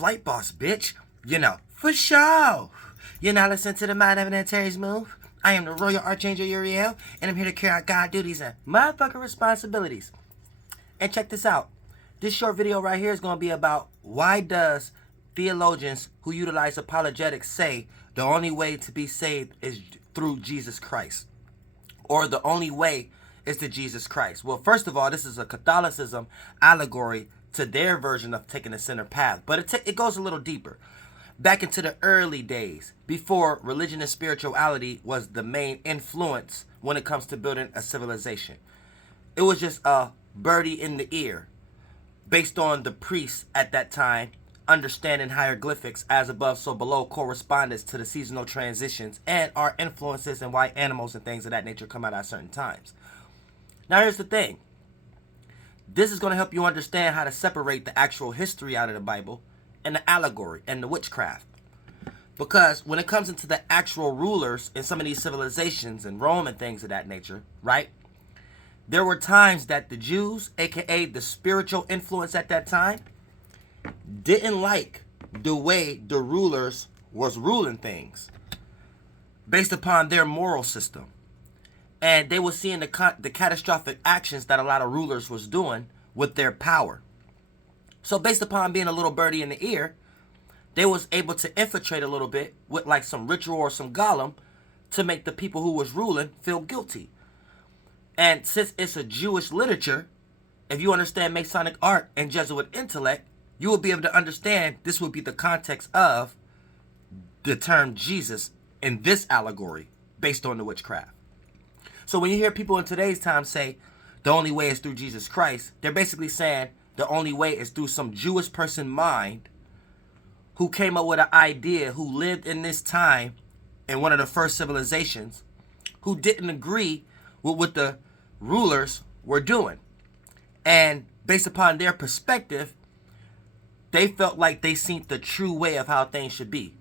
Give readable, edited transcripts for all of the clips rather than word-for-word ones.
flight boss, bitch. You know, for sure. You're now listening to the Mind Evident Terry's Move. I am the Royal Archangel Uriel, and I'm here to carry out God duties and motherfucking responsibilities. And check this out. This short video right here is going to be about why does theologians who utilize apologetics say the only way to be saved is through Jesus Christ, or the only way is to Jesus Christ. Well, first of all, this is a Catholicism allegory to their version of taking the center path, but it goes a little deeper. Back into the early days, before religion and spirituality was the main influence when it comes to building a civilization, it was just a birdie in the ear, based on the priests at that time understanding hieroglyphics as above so below correspondence to the seasonal transitions and our influences and why animals and things of that nature come out at certain times. Now here's the thing. This is going to help you understand how to separate the actual history out of the Bible and the allegory and the witchcraft. Because when it comes into the actual rulers in some of these civilizations and Rome and things of that nature, right? There were times that the Jews, aka the spiritual influence at that time, didn't like the way the rulers was ruling things based upon their moral system. And they were seeing the catastrophic actions that a lot of rulers was doing with their power. So based upon being a little birdie in the ear, they was able to infiltrate a little bit with like some ritual or some golem to make the people who was ruling feel guilty. And since it's a Jewish literature, if you understand Masonic art and Jesuit intellect, you will be able to understand this would be the context of the term Jesus in this allegory based on the witchcraft. So when you hear people in today's time say the only way is through Jesus Christ, they're basically saying the only way is through some Jewish person mind who came up with an idea, who lived in this time in one of the first civilizations, who didn't agree with what the rulers were doing. And based upon their perspective, they felt like they seen the true way of how things should be.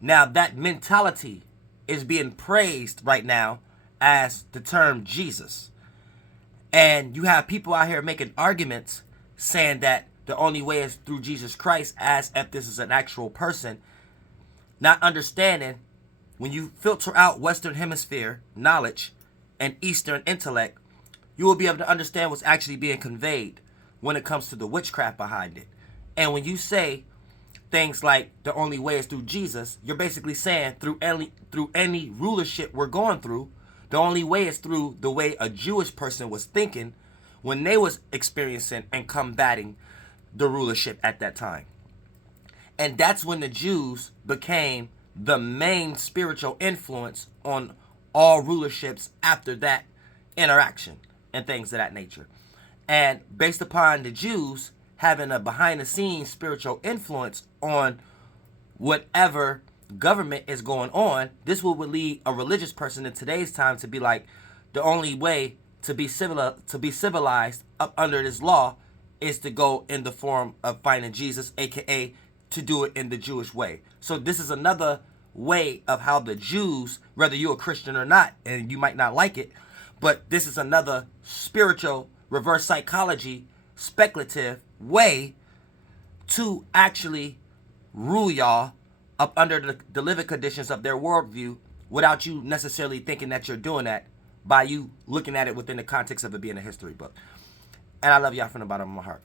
Now that mentality is being praised right now as the term Jesus. And you have people out here making arguments saying that the only way is through Jesus Christ, as if this is an actual person, not understanding when you filter out Western Hemisphere knowledge and Eastern intellect, you will be able to understand what's actually being conveyed when it comes to the witchcraft behind it. And when you say things like the only way is through Jesus, you're basically saying through any rulership we're going through, the only way is through the way a Jewish person was thinking when they was experiencing and combating the rulership at that time. And that's when the Jews became the main spiritual influence on all rulerships after that interaction and things of that nature. And based upon the Jews having a behind-the-scenes spiritual influence on whatever government is going on, this would lead a religious person in today's time to be like, the only way to be civilized up under this law is to go in the form of finding Jesus, aka to do it in the Jewish way. So this is another way of how the Jews, whether you're a Christian or not, and you might not like it, but this is another spiritual reverse psychology speculative way to actually rule y'all up under the living conditions of their worldview without you necessarily thinking that you're doing that, by you looking at it within the context of it being a history book. And I love y'all from the bottom of my heart.